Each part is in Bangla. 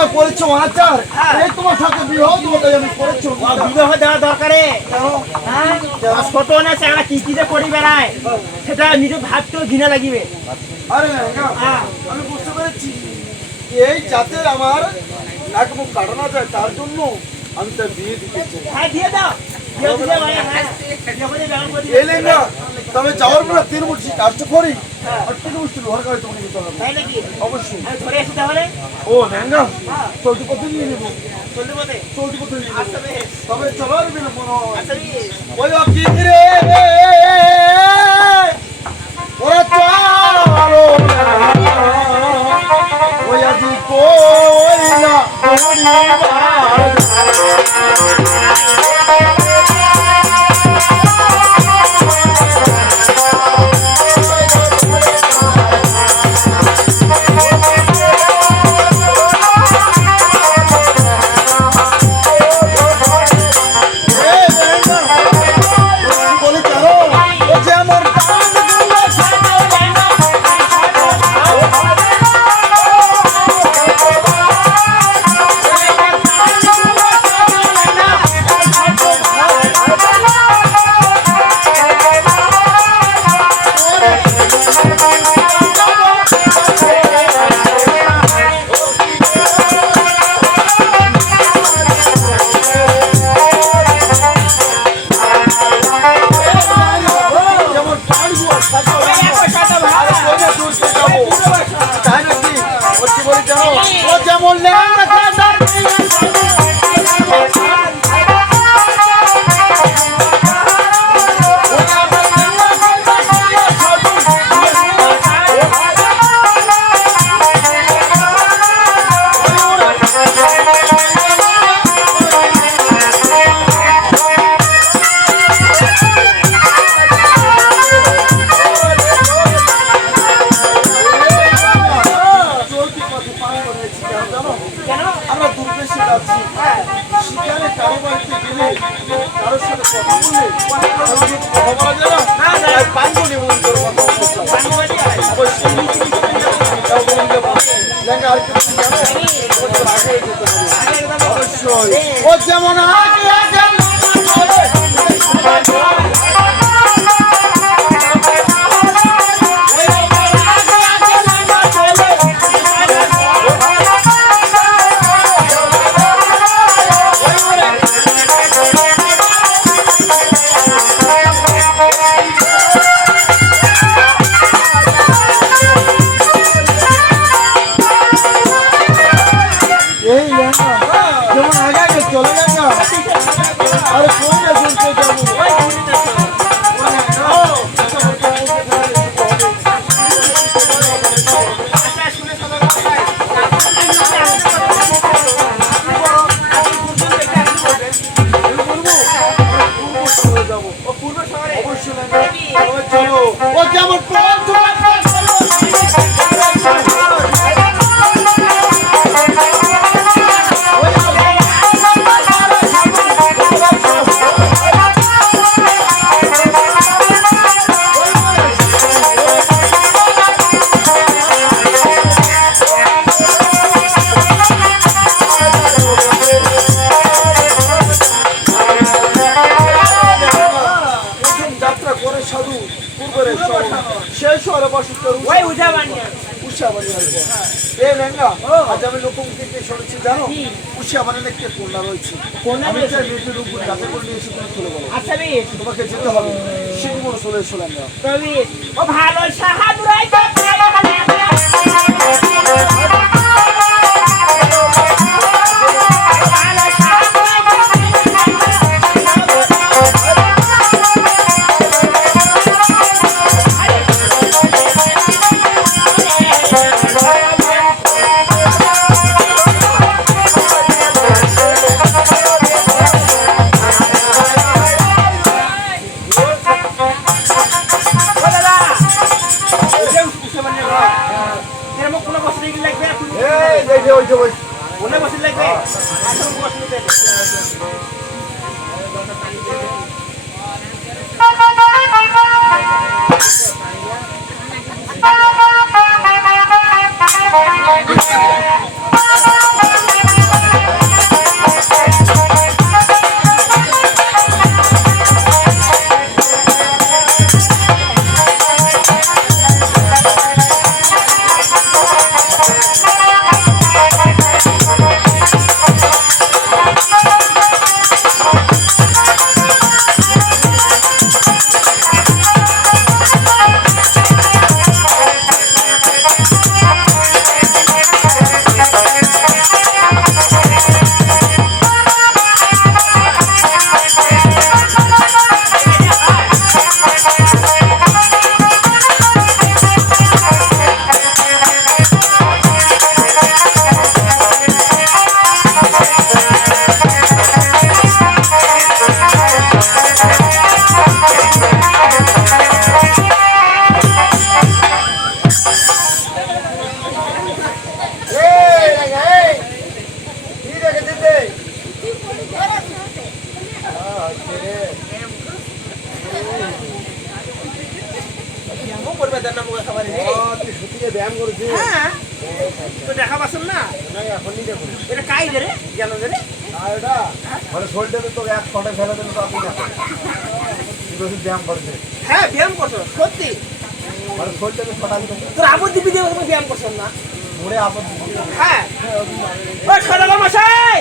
তোমরা করেছো অনাচার, এই তোমার সাথে বিবাহ তোমাকে আমি করেছো। বিবাহ দেওয়া দরকারে ছোট না আমরা কি কি যে করি বেড়ায় সেটা নিজে ভাবতেও ঘৃণা লাগিবে। আরে আমি বুঝতে পেরেছি, এই যাতে আমার নাক মুখ কাটানো যায় তার জন্য আমি তার বিয়ে দিতে চাই। হ্যাঁ দিয়ে দাও। তবে যাওয়ার পরে 3 মুঠি কাজটা করি আর 3 মুঠি লোহার কাজ তোমাকে দিতে হবে। তাই নাকি? অবশ্যই। ধরে এসে তাহলে ও লেঙ্গা চলতি পথে নিয়ে নেবো। চলতে পথে নিয়ে নেবো। আচ্ছা বেশ। তবে চলো আর বিলম্ব নয়। আচ্ছা বেশ। ওই কি রে ওরা চলো ওই আজি কইলা ও যেমন তোমাকে যেতে হবে শিবমোড় চলে এসো লেঙ্গা। ও ভালো সাহায্য লাগবে ব্যায়ামও করবে দেন না মুখে খাবারে রে। তুই সত্যি ব্যায়াম করেছিস? হ্যাঁ তো দেখা পাচ্ছেন না না এখনই দেখো এটা কাই দে রে জানো দে রে আর এটা মানে শরীরটাতে তোকে এক ফটে ফেলে দিলে তো আপনি না তুই ব্যায়াম করেছিস হ্যাঁ ব্যায়াম করছো সত্যি মানে শরীরটাতে ফটা দিতে তোর আপদ দিবি দিয়ে তুমি ব্যায়াম করছো না ঘুরে আপত্তি হ্যাঁ ও সদাগর মশাই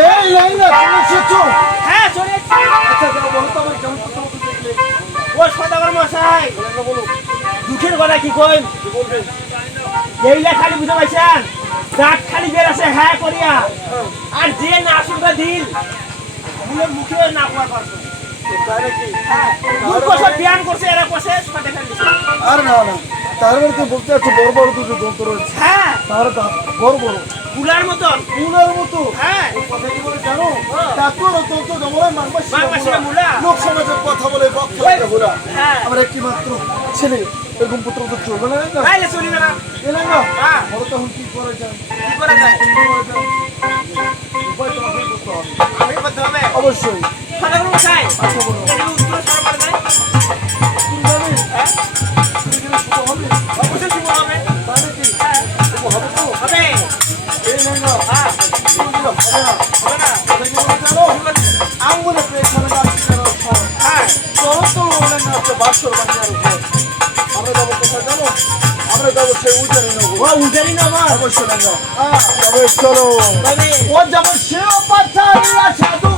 এই লাইন না তুমি এসেছো হ্যাঁ চলে এসেছি। আচ্ছা যাও বলো তো আমার কেমন কথা বলতে দেখলে ও সদাগর মশাই বলো বলো দুঃখের কথা কি কই কি বলবেন এইলা খালি বুঝে পাইছেন দাঁত খালি বের আছে হ্যাঁ করিয়া আর যে না শুনবে দিল মুখের মুখে না কোয়া পারছো তাই নাকি হ্যাঁ দুই বছর ব্যায়াম করছে এরা কষে ফাটে ফেল দিছে আর না না তার মানে তুই বলতে চাচ্ছ বড় বড় দুটো যন্ত্র রয়েছে হ্যাঁ তাহলে বড় বড় গুলার মতন মূলার মতো হ্যাঁ কথা কি বলে জানো ডাক্তার অত্যন্ত জমরায় মাংমাসিরা মূলা। লোক সমাজের কথা বলে বক্তা ঘোরা হ্যাঁ আমার একটি মাত্র ছেলে এরকম পুত্র তো চলবে না না তাইলে চলিবে না এলেন না হ্যাঁ বলো তখন কি করে যান কি করা যায় উপায় তোমাকে করতে হবে আমি করতে হবে অবশ্যই সদাগর মশাই আচ্ছা বলো এটা কি উত্তর সরব করে যায় তুমি যাবে হ্যাঁ তুমি গেলে শুভ হবে অবশ্যই শুভ হবে তাই নাকি হ্যাঁ শুভ হবে তো হবে এই নেন না হ্যাঁ তুমি গেলে হবে না হবে না কথা কি বলে জানো আঙ্গুলে পেছনে গাছ হ্যাঁ চলো তো ওলেন না একটা বাসর বাংলার উপর আমরা যাবো কোথায় জানো আমরা যাবো সেই উজানি নগর ও উজারি না আমার অবশ্যই না তবে চলো তবে ও যেমন সেও পাচ্ছা সাধু